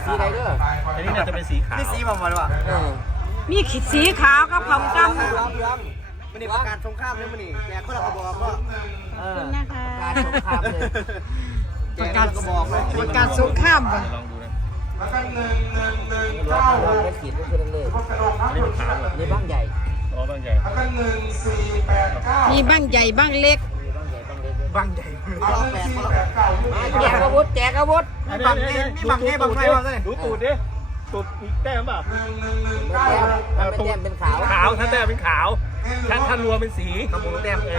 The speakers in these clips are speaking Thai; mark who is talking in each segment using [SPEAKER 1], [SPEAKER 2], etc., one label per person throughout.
[SPEAKER 1] สีอะไรเด้ออันนี้น่าจะเป็นสีขาวนี่สีบอลวะ
[SPEAKER 2] มีสีขาวกับขาวดำ
[SPEAKER 1] มันนี่ประกาศสงครามเลยมันนี่แกคนละกระบอกก็
[SPEAKER 2] นะคะ
[SPEAKER 1] การสงครามเลย
[SPEAKER 2] ประกาศสงครามบ่
[SPEAKER 1] ลองดูนะแล้วก็11196ได้ขีดก็คือนั่นเลยนี่เป็นขาวนี่บ้างใหญ่อ๋อบ้างใหญ่แล้วก็1489
[SPEAKER 2] มีบ้างใหญ่บ้างเล็ก
[SPEAKER 1] บ้างใหญ่เอา8แจกอาวุธมีบังไงบังไฟบ้างเลยดูตูดดิตูดมีแต้มป่ะ11196แต้มเป็นขาวถ้าแต้มเป็นขาวถ้ารวมเป็นสีขมูแต้ม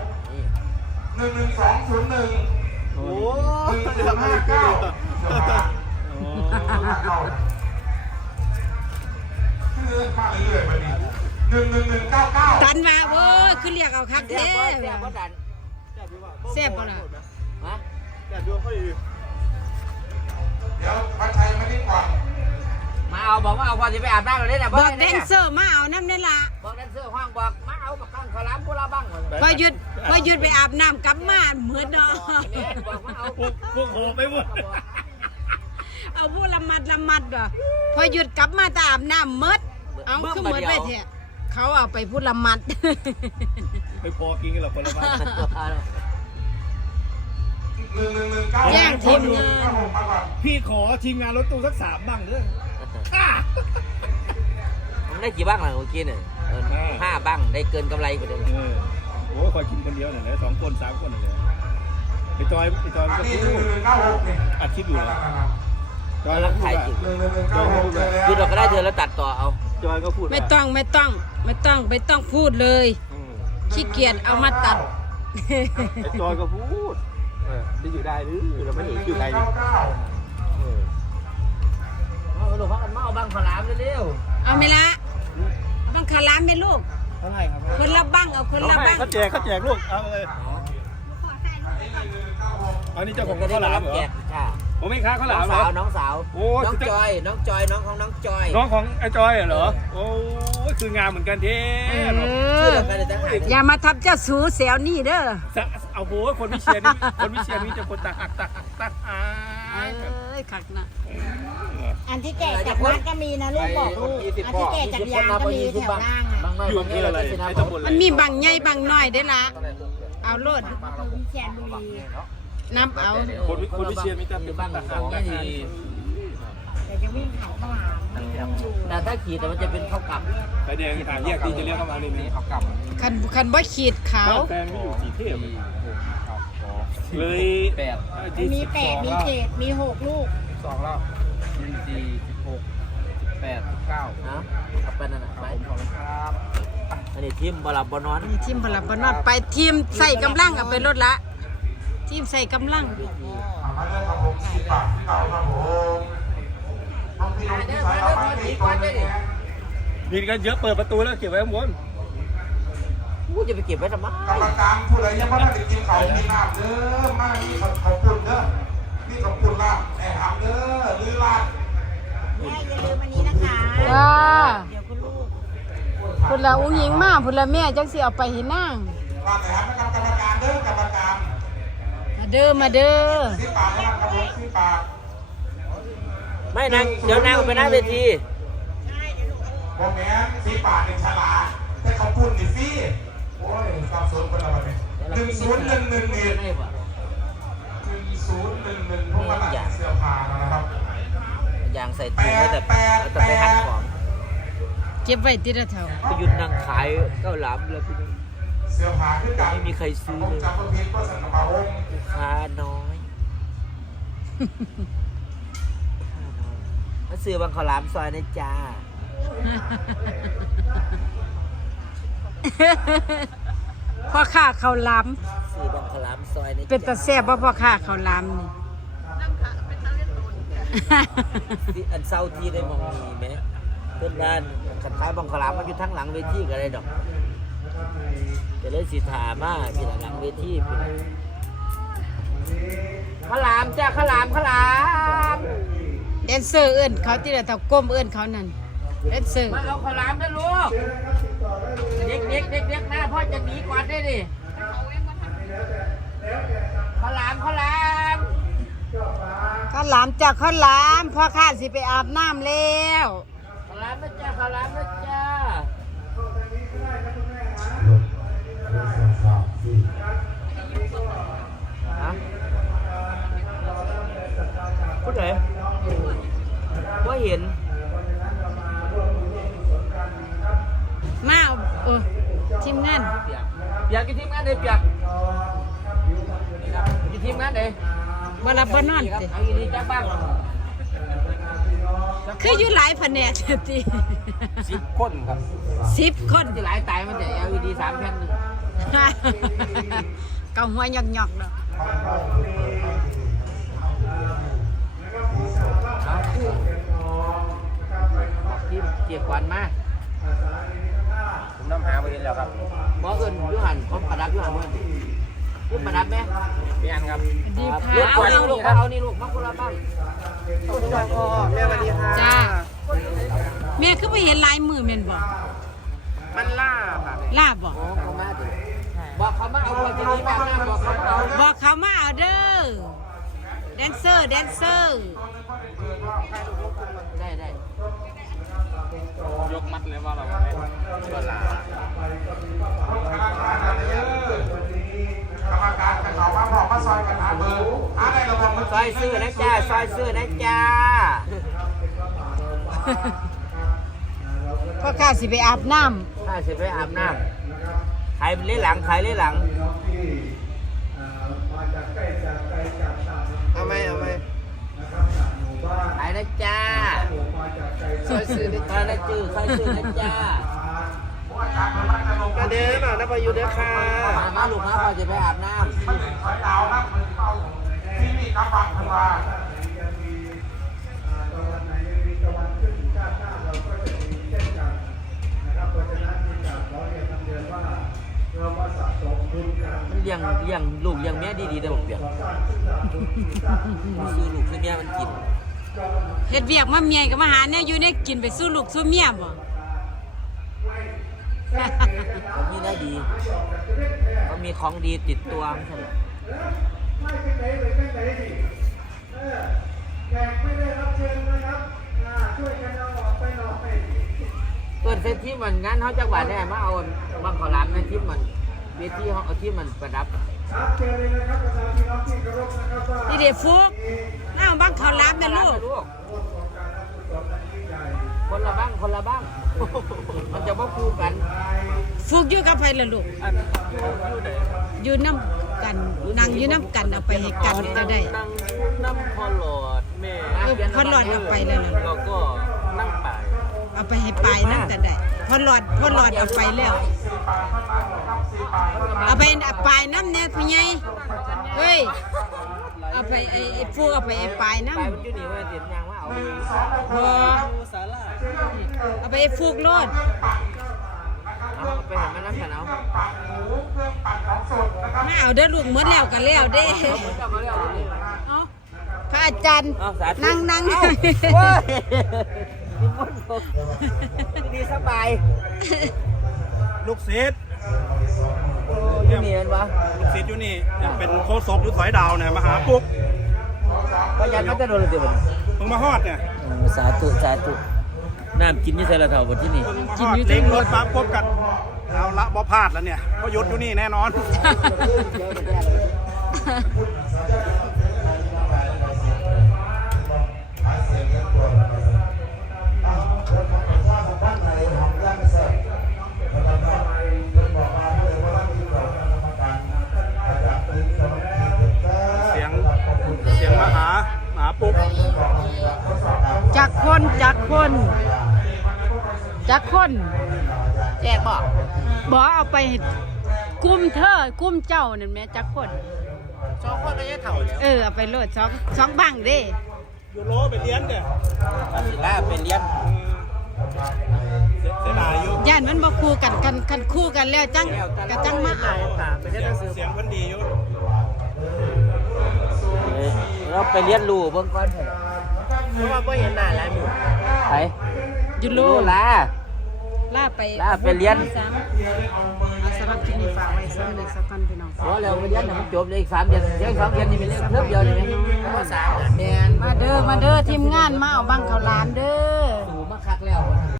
[SPEAKER 1] 11201โอ้159
[SPEAKER 2] ตันมาเว้ยคือเรียกเอาคักแท้แซ่บบ่ล่ะ
[SPEAKER 1] ฮะแซ่บดูค่อยดีเดี๋ยวพัดไทยมาดีกว่ามาเอาบอกว่าเอาความจะไปอาบน้ำเราได้แต่
[SPEAKER 2] บอกแดนเซอร์มาเอาน้ำนี่ล่ะ
[SPEAKER 1] บอกแดนเซอร์ห้องบอกมาเอากับข้างขลามกุลาบ้าง
[SPEAKER 2] พอหยุดไปอาบน้ำกลับมาเหมือนเนาะ
[SPEAKER 1] พวกโหไปหมด
[SPEAKER 2] เอาพวกละมัดว่ะพอหยุดกลับมาแต่อาบน้ำมืดเอาคือเหมือนไปเถอะเขาเอาไปพูดละมัด
[SPEAKER 1] ไปพอกินกันหรอคนละมัด
[SPEAKER 2] แย่งทีมงาน
[SPEAKER 1] พี่ขอทีมงานรถตู้สัก3บ้างเด้อมันได้กี่บ้างล่ะเมื่อกี้เนี่ย5บ้างได้เกินกำไรไปเลยโอ้คอยกินคนเดียวหน่อยนะ2คน3คนหน่อยนะไปจอยก็อัดคลิปอยู่นะจอยรักถ่ายจริงคือเราก็ได้เธอแล้วตัดต่อเอาจอยก็พูด
[SPEAKER 2] ไม่ต้องพูดเลยขี้เกียจเอามาตัด
[SPEAKER 1] จอยก็พูดได้อยู่ได้หรือเราไม่เห็นอยู่ได้หนูพักกันมาเอาบังขลามเร็ว
[SPEAKER 2] เอาไหมละบังขลามไหมลูก
[SPEAKER 1] เท่าไหร่ครับ
[SPEAKER 2] คนละบังเอาคนละบัง
[SPEAKER 1] เขาแจกลูกเอาเลยอันนี้เจ้าของข้าวหลามเหรอผมไม่ค้าข้าวหลามเหรอน้องสาวน้องจอยน้องของน้องจอยน้องของไอ้จอยเหรอโอ้คืองามเหมือนกันเท่
[SPEAKER 2] อย่ามาทับเจ้าสูเสียวนี่เด้อ
[SPEAKER 1] เอาโหคนวิเชียรนี่จะคนตาหัก
[SPEAKER 2] ขักนะ
[SPEAKER 3] อันที่แก่จากวัดก็มีนะลูกบอกลูกอันที่แก่จากยางก็มีแถวล่าง
[SPEAKER 1] อยู่นี่อะไร
[SPEAKER 2] มันมีบางใหญ่บางน้อยได้ละเอาโลด
[SPEAKER 3] วิเชียรบุรี
[SPEAKER 2] นับเอา
[SPEAKER 1] คนวิเชียรมีแต่เป็นบ้านต่างๆ
[SPEAKER 3] แต่จะวิ่งเขาข้าวหลาม
[SPEAKER 1] แต่ถ้าขี่แต่มันจะเป็นข้าวกลับไฟแดงทางแยกที่จะเรียกเข้ามานี่ข้าวกลับ
[SPEAKER 2] คันบ่ขีดขาว
[SPEAKER 1] แฟนไม่อยู่สีเทพเลย8
[SPEAKER 3] มี8มี7มี6ลูก
[SPEAKER 1] 2แล้ว4 16 18 19นะเอาไปนั่นน่ะไปครับอันนี้ทีมบอลบอลนอน
[SPEAKER 2] ทีมบอลบอลนอนไปทีมใส่กำลังเอาไปรถละทีมใส่กำลัง
[SPEAKER 1] มีกันเยอะเปิดประตูแล้วเก็บไว้ข้างบนกูจะไปเก็บไว้ทำไม
[SPEAKER 4] กรรมการผู้ใดยังไม่ได้กินเขากินน้ำเด้อมานี่เขาปุ่นเด้อนี่เขาปุ่นล่ะแอบทำเด้อลือล่ะ
[SPEAKER 3] แม่อย่าลืมอันนี้นะคะเดี๋ยวคุณลูก
[SPEAKER 2] พุ่นละอุ้งยิงมากพุ่นละแม่จังสิเอาไปหินนั่ง
[SPEAKER 4] มาแต่หาไม่กรรมการเด้อกรรมการ
[SPEAKER 2] มาเด้อ
[SPEAKER 4] สิปากนะครับผมสิปาก
[SPEAKER 1] ไม่นางเดี๋ยวนางไปหน้าเวที
[SPEAKER 4] ผมแม่สิปากเป็นฉลาดแต่เขาปุ่นนี่ฟี่โอ้ยสับสนคนละแบบ101111 1011พวกมันเสื้อผ้านะครับ
[SPEAKER 1] อย่างใส่ถุงไว้แต่ไปหัดของ
[SPEAKER 2] เก็บไว้ติดเท่า
[SPEAKER 1] ไปยุดนั่งขายข้าวหลามเลยพี่น้อง
[SPEAKER 4] เสื้อผ้าขึ้นกัน
[SPEAKER 1] ไม่มีใครซื้อเลยลูกค้าน้อยมาซื้อบางข้าวหลามซอยนะจ้า
[SPEAKER 2] พ่อข้าข้าวหลาม
[SPEAKER 1] ซื้อบางข้าวหลามซอยนะ
[SPEAKER 2] เป็นตาแซ่บบ่พ่อข้าข้าวหลาม
[SPEAKER 1] นี่อันเศร้าที่ได้มองมีไหมเพื่อนบ้านขัดท้ายบางข้าวหลามมันอยู่ทั้งหลังเวทีกันเลยดอกจะเลยสีถามาที่หลังเวทีข้าวหลามจ้าข้าวหลาม
[SPEAKER 2] แดนเซอร์เอิ้นเขาที่เราเท่าก้มเอิ้นเขานั่นแดนเซอร์
[SPEAKER 1] มาเอาข้าวหลามด้วยลูกเด็กหน้าพ่อจะหนีก่อนได้ดิข้าวหลาม
[SPEAKER 2] ข้าวาวหลามจ้าข้าวหลามพ่อข้าสิไปอาบน้ำแล้ว
[SPEAKER 5] ข้าวหลามนะจ้าข้าวหลามนะจ้าฮะพูดไหนว่าเห็น
[SPEAKER 2] มาเอาทีมงาน
[SPEAKER 5] อยากกินทีมงานเลยเปียกกินทีมงานเลย
[SPEAKER 2] บ่รับบ่นอนติ
[SPEAKER 5] เอาดีจ้าบ้าง
[SPEAKER 2] คืออยู่หลายแผนกติ
[SPEAKER 5] 10 คนครับ
[SPEAKER 2] 10 คน
[SPEAKER 5] ที่หลายตายมันแต่ LED 3 แผ่นนึง
[SPEAKER 2] เกาหัวหยอกๆเนาะ
[SPEAKER 5] ทีมเกียร์กวนมาผมน้ำหาไปเห็นแล้วครับหมอเอิญยุหันผมประดับยุหันเมื่อพูดประดับไหมพี่อันครับ
[SPEAKER 2] ดี
[SPEAKER 5] ลูก
[SPEAKER 2] ค่ะ
[SPEAKER 5] เอาลูกเอานี่ลูกมาคนละบ้างแม่สวัสดีค่ะ
[SPEAKER 2] จ้าแม่คือไปเห็นลายมือแม่นบ่
[SPEAKER 5] มันล่าค่ะ
[SPEAKER 2] ลาบบ่
[SPEAKER 5] เขามาดิบอกเขามาเอาคนที่นี่แบบนั้นบอกเขามาเอา
[SPEAKER 2] บอกเขามาเอาเด้อแดนเซอร์
[SPEAKER 5] ได้ได้ยกมัดเลยว่าเราก็ลาก
[SPEAKER 4] รรมการกับเขามาบอกมาซอยกันหาเบอร์หาได้ระวังมัน
[SPEAKER 5] ซอยซื้อนะจ้าซอยซื้อนะจ้า
[SPEAKER 2] พ่อข้าสิไปอาบน้
[SPEAKER 5] ถ้าจะไปอาบน้ำใครเลี้ยหลังใครเลี้ยหลังเอาไหมไปนะจ้าซอยซื้อนะจ้านะจื้อซอยซื้อนะจ้า
[SPEAKER 1] มาเด้อมานะพายุเด้อค่ะ
[SPEAKER 5] มาลูกมาพอจะไปอาบน้
[SPEAKER 4] มันเป็นสอยดาวนะมันเอาที่นี่กำบังขึ้นมา
[SPEAKER 5] ำมันเลี้ยงลูกเลี้ยงแม่ดีๆได้บอกเปียกซื้อลูกซื้อแม่มันกิน
[SPEAKER 2] ำเฮ็ดเวียกมาเมียก็มาหาแนวอยู่ในกินไปสู้ลูกสู้เมียบ่
[SPEAKER 5] เขามีได้ดีเขามีของดีติดตัวไม่ใช่เหรอเปิดเซตที่มันงั้นเขาจังหวัดได้มาเอาบางขอร้านนะที่มันเวทีเขาเอาที่มันประดับ
[SPEAKER 2] นี่เด็ฟุกน้าบังเขาวหลามนะลูก
[SPEAKER 5] คนละบ้างคนละบ้าง มันจะมาคู่กัน
[SPEAKER 2] ฟุกอยู่กับไผล่ะลูกอยู่น้ำกันนั่งอยู่น้ำกันเอาไปให้กันก็ได้
[SPEAKER 6] นั่งน้ำพอหลอดแม่
[SPEAKER 2] พอหลอดเอาไปแล้วล่ะ
[SPEAKER 6] แล้วก็นั่งป่าย
[SPEAKER 2] เอาไปให้ปลายนั่นก็ได้พอหลอดเอาไปแล้ว เอาไปปลายน้ำเนี่ยพี่ใหญ่เฮ้ยเอาไปไอ้ฟูกเอาไปไอ้ปลายน้ำ
[SPEAKER 5] ไปมันอยู่นี่ว่าเสียงยางว่าเอา
[SPEAKER 2] พอเอาไปไอ้ฟูกโลด
[SPEAKER 5] เอาไปเห็นมันนั่งกันเอา
[SPEAKER 2] มาเอาเด้อลูกหมดแล้วก็แล้วเด้
[SPEAKER 5] เอามาแล้วนี่
[SPEAKER 2] เอาพระอาจารย์
[SPEAKER 5] เอาสาธุ
[SPEAKER 2] นั่ง
[SPEAKER 5] เว้ยนิมนต์ผมดีสบาย
[SPEAKER 1] ลูกศิษย์
[SPEAKER 5] อยู่นี่เห็นปะ
[SPEAKER 1] ลูกศิษย์อยู่นี่ยังเป็นโคศกหรือสอยดาวเนี่ยมาหาปุ๊ก
[SPEAKER 5] พยันมันจะโดนเลยเดี๋ยวมัน
[SPEAKER 1] เพิ่งมาฮอดเนี่ย
[SPEAKER 5] สาธุสาธุน้ำกินยี่ใส่ละเท่าบนที่นี่
[SPEAKER 1] เพิ่งมาฮอดเล็งรถปั๊บพบกันเอาละบ่พลาดแล้วเนี่ยก็ยุดอยู่นี่แน่นอน เสียงมาหาปุ๊ก
[SPEAKER 2] จากคนแจกบ่ บ่เอาไปให้กุ้มเธอกุ้มเจ้านั่นแหม่จากคน
[SPEAKER 5] สองคนไม่ใช่เท่า
[SPEAKER 2] เอาไปโลดสองบังเด้
[SPEAKER 1] ยูโรไปเลี้ยงเด้อ
[SPEAKER 5] ศิลาเป็นเลี้ยง
[SPEAKER 1] เสียดายอยู่
[SPEAKER 2] ย่านมันบ่คู่กันคันคู่กันแล้วจังก็จังมาเอา
[SPEAKER 5] ไปเรียนหนังสือ
[SPEAKER 1] เสียงเพิ่นดีอยู่
[SPEAKER 5] เราไปเรียนรู้เบื้องก่อนเพราะว่าไม่เห็นหน้าแล้วมั้งไป
[SPEAKER 2] อยู่โล
[SPEAKER 5] รู้ละ
[SPEAKER 2] ลาไป
[SPEAKER 5] ลาไปเรียน
[SPEAKER 2] เอาสำหรับที่นี่ฝากไว้สำหรับสักคนพี่น้อง
[SPEAKER 5] พอแล้วไปเรียนน่ะมันจบเลยอีก3 เดือนเดี๋ยวอีก2 เดือนนี่เป็นเรื่องเทอมเดียวนี่ไหมเพราะว่า3 เดือนแมน
[SPEAKER 2] มาเด้อมาเด้อทีมงานมาเอาบังข้าวหลามเด้อ